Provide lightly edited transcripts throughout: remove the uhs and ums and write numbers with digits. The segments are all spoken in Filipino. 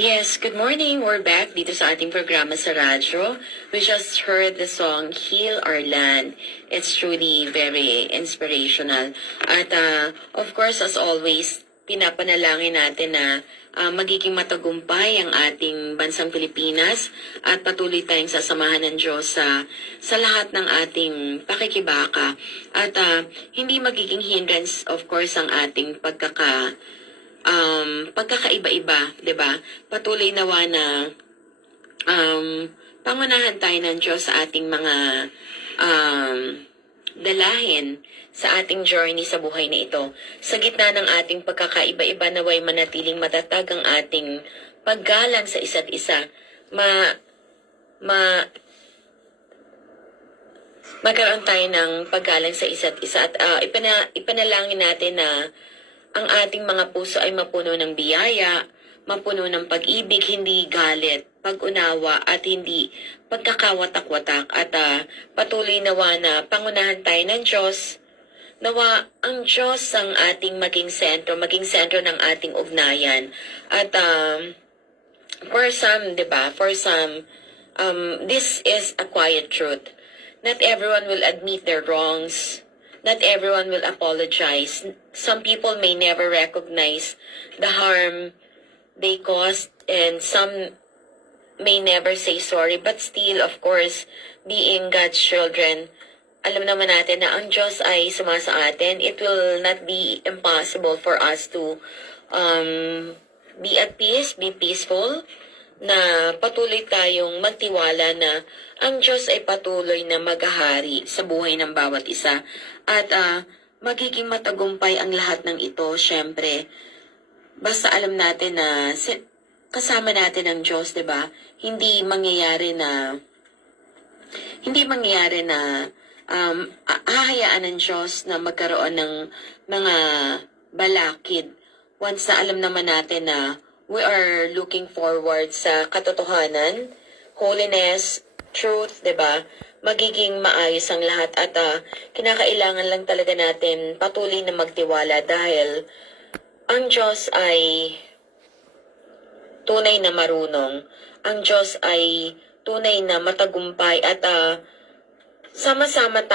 Yes, good morning. We're back dito sa ating programa sa radyo. We just heard the song Heal Our Land. It's truly very inspirational. At of course, as always, pinapanalangin natin na magiging matagumpay ang ating bansang Pilipinas at patuloy tayong sasamahan ng Diyos sa lahat ng ating pakikibaka. At hindi magiging hindrance, of course, ang ating pagkakaiba-iba, 'di ba? Patuloy nawa na pangunahan tayo ng Diyos sa ating mga dalahin sa ating journey sa buhay na ito. Sa gitna ng ating pagkakaiba-iba, naway manatiling matatag ang ating paggalang sa isa't isa. Magkaroon tayo ng paggalang sa isa't isa at ipanalangin natin na ang ating mga puso ay mapuno ng biyaya, mapuno ng pag-ibig, hindi galit, pag-unawa at hindi pagkakawatak-watak. At patuloy nawa na pangunahan tayo ng Diyos. Nawa ang Diyos ang ating maging sentro ng ating ugnayan. At for some, diba, this is a quiet truth. Not everyone will admit their wrongs. Not everyone will apologize. Some people may never recognize the harm they caused, and some may never say sorry. But still, of course, being God's children, alam naman natin na ang Diyos ay sumasa atin. It will not be impossible for us to be at peace, be peaceful, na patuloy tayong magtiwala na ang Diyos ay patuloy na maghahari sa buhay ng bawat isa. At magiging matagumpay ang lahat ng ito, syempre. Basta alam natin na kasama natin ang Diyos, 'di ba? Hindi mangyayari na hahayaan ng Diyos na magkaroon ng mga balakid. Once na alam naman natin na we are looking forward sa katotohanan, holiness, truth, 'di ba? Magiging maayos ang lahat at kinakailangan lang talaga natin patuloy na magtiwala dahil ang Diyos ay tunay na marunong. Ang Diyos ay tunay na matagumpay at sama-sama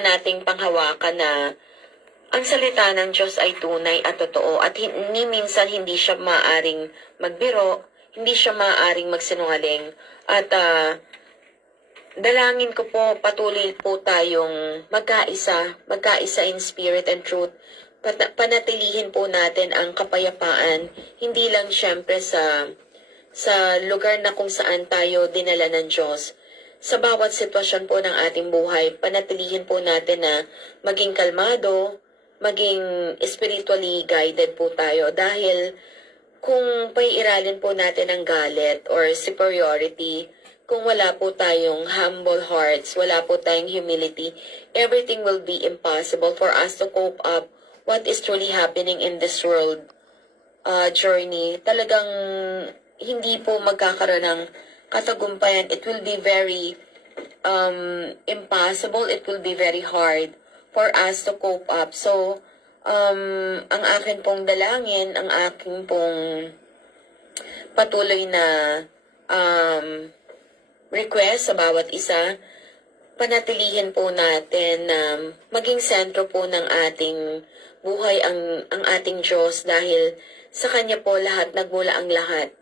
nating panghawakan na ang salita ng Diyos ay tunay at totoo at minsan hindi siya maaring magbiro, hindi siya maaring magsinungaling. At dalangin ko po patuloy po tayong magkaisa in spirit and truth. Panatilihin po natin ang kapayapaan, hindi lang syempre sa lugar na kung saan tayo dinala ng Diyos. Sa bawat sitwasyon po ng ating buhay, panatilihin po natin na maging kalmado, maging spiritually guided po tayo dahil kung paiiralin po natin ang galit or superiority, kung wala po tayong humble hearts, wala po tayong humility, everything will be impossible for us to cope up what is truly happening in this world journey. Talagang hindi po magkakaroon ng katagumpayan. It will be very impossible. It will be very hard for us to cope up. So, ang akin pong dalangin, ang aking pong patuloy na request sa bawat isa, panatilihin po natin na maging sentro po ng ating buhay ang ating Diyos dahil sa Kanya po nagmula ang lahat.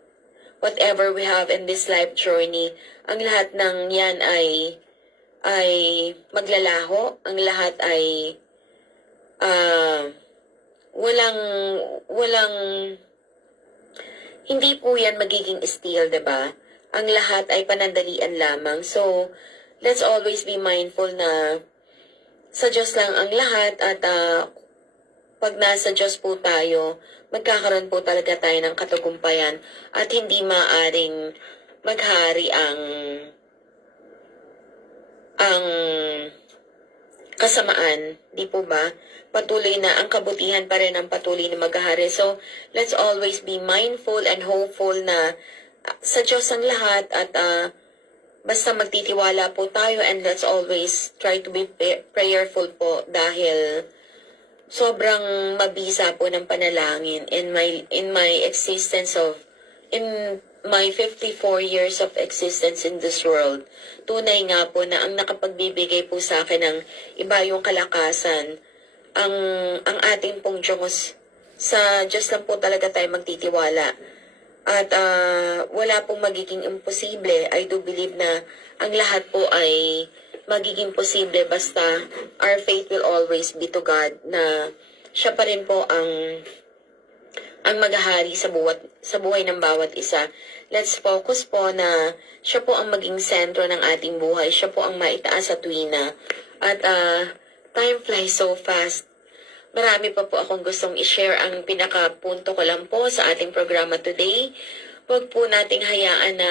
Whatever we have in this life journey, ang lahat ng yan ay maglalaho, ang lahat ay hindi po yan magiging still, 'di ba? Ang lahat ay panandalian lamang. So, let's always be mindful na sa Diyos lang ang lahat at pag nasa Diyos po tayo, magkakaroon po talaga tayo ng katagumpayan at hindi maaring maghari ang kasamaan, di po ba? Patuloy na ang kabutihan pa rin ang patuloy na maghahari. So, let's always be mindful and hopeful na sa Diyos ang lahat at basta magtitiwala po tayo and let's always try to be prayerful po dahil sobrang mabisa po ng panalangin in my existence in my 54 years of existence in this world. Tunay nga po na ang nakapagbibigay po sa akin ng iba yung kalakasan, ang ating pong Diyos. Sa Diyos lang po talaga tayo magtitiwala. At wala pong magiging imposible. I do believe na ang lahat po ay magiging posible basta our faith will always be to God, na siya pa rin po ang maghahari sa buhay ng bawat isa. Let's focus po na siya po ang maging sentro ng ating buhay. Siya po ang maitaas sa tuwina. At time flies so fast. Marami pa po akong gustong i-share. Ang pinakapunto ko lang po sa ating programa today, huwag po nating hayaan na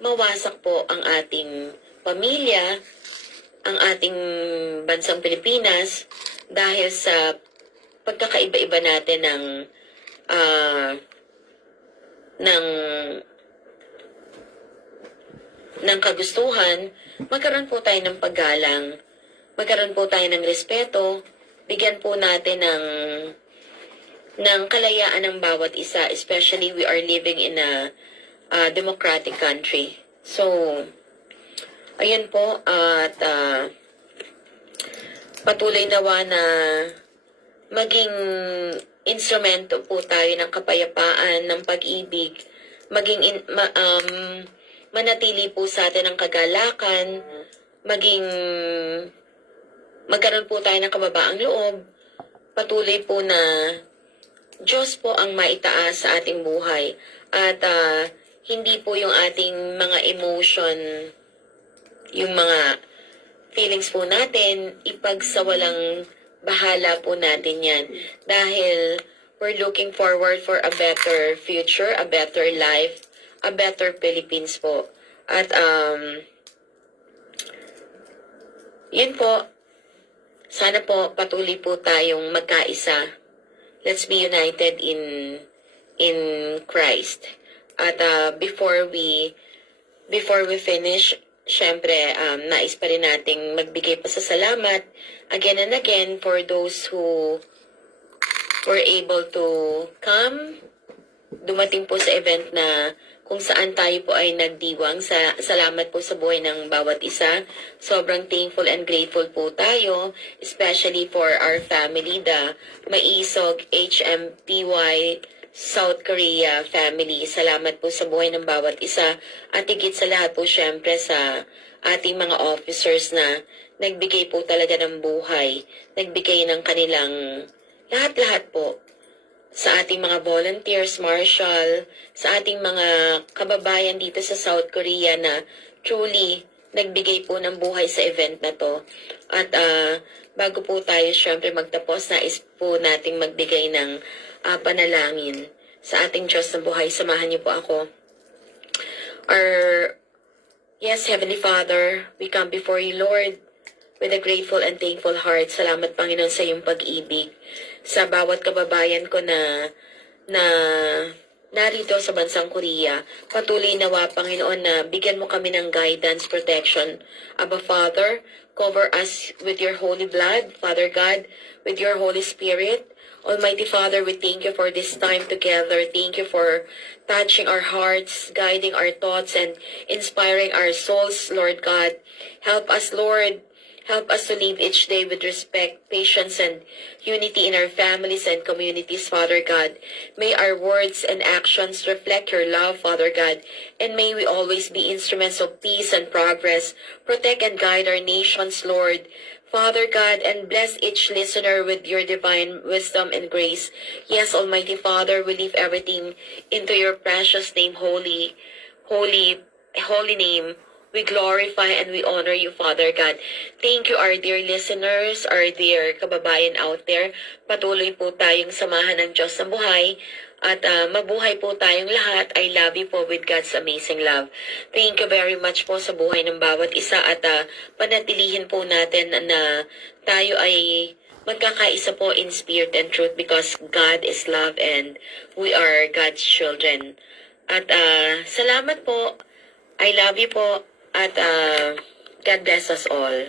mawasak po ang ating pamilya, ang ating bansang Pilipinas, dahil sa pagkakaiba-iba natin ng kagustuhan. Magkaroon po tayo ng paggalang, magkaroon po tayo ng respeto, bigyan po natin ng kalayaan ng bawat isa, especially we are living in a democratic country. So, ayun po, at patuloy nawa na maging instrumento po tayo ng kapayapaan, ng pag-ibig, manatili po sa atin ang kagalakan, magkaroon po tayo ng kababaang loob, patuloy po na Diyos po ang maitaas sa ating buhay, at hindi po yung ating mga emotion, yung mga feelings po natin, ipagsawalang bahala po natin yan. Dahil we're looking forward for a better future, a better life, a better Philippines po. At yun po, sana po patuloy po tayong magkaisa. Let's be united in Christ. At before we finish, syempre, nais pa rin nating magbigay pasasalamat again and again for those who were able to come, dumating po sa event na kung saan tayo po ay nagdiwang. Salamat po sa buhay ng bawat isa. Sobrang thankful and grateful po tayo, especially for our family, the Maisog HMPY South Korea family. Salamat po sa buhay ng bawat isa. At higit sa lahat po, syempre, sa ating mga officers na nagbigay po talaga ng buhay, nagbigay ng kanilang lahat-lahat po, sa ating mga volunteers, marshal, sa ating mga kababayan dito sa South Korea na truly nagbigay po ng buhay sa event na to. At bago po tayo syempre magtapos, nais po nating magbigay ng panalangin sa ating Diyos ng buhay. Samahan niyo po ako. Yes, Heavenly Father, we come before you, Lord, with a grateful and thankful heart. Salamat, Panginoon, sa iyong pag-ibig. Sa bawat kababayan ko na narito sa bansang Korea, patuloy nawa, Panginoon, na bigyan mo kami ng guidance, protection. Abba, Father, cover us with your holy blood, Father God, with your Holy Spirit. Almighty Father, we thank you for this time together. Thank you for touching our hearts, guiding our thoughts, and inspiring our souls, Lord God. Help us, Lord. Help us to live each day with respect, patience, and unity in our families and communities, Father God. May our words and actions reflect your love, Father God, and may we always be instruments of peace and progress. Protect and guide our nations, Lord. Father God, and bless each listener with your divine wisdom and grace. Yes, Almighty Father, we leave everything into your precious name, holy name. We glorify and we honor you, Father God. Thank you, our dear listeners, our dear kababayan out there. Patuloy po tayong samahan ng Diyos ng buhay. At mabuhay po tayong lahat. I love you po with God's amazing love. Thank you very much po sa buhay ng bawat isa. At panatilihin po natin na tayo ay magkakaisa po in spirit and truth, because God is love and we are God's children. At salamat po. I love you po. At God bless us all.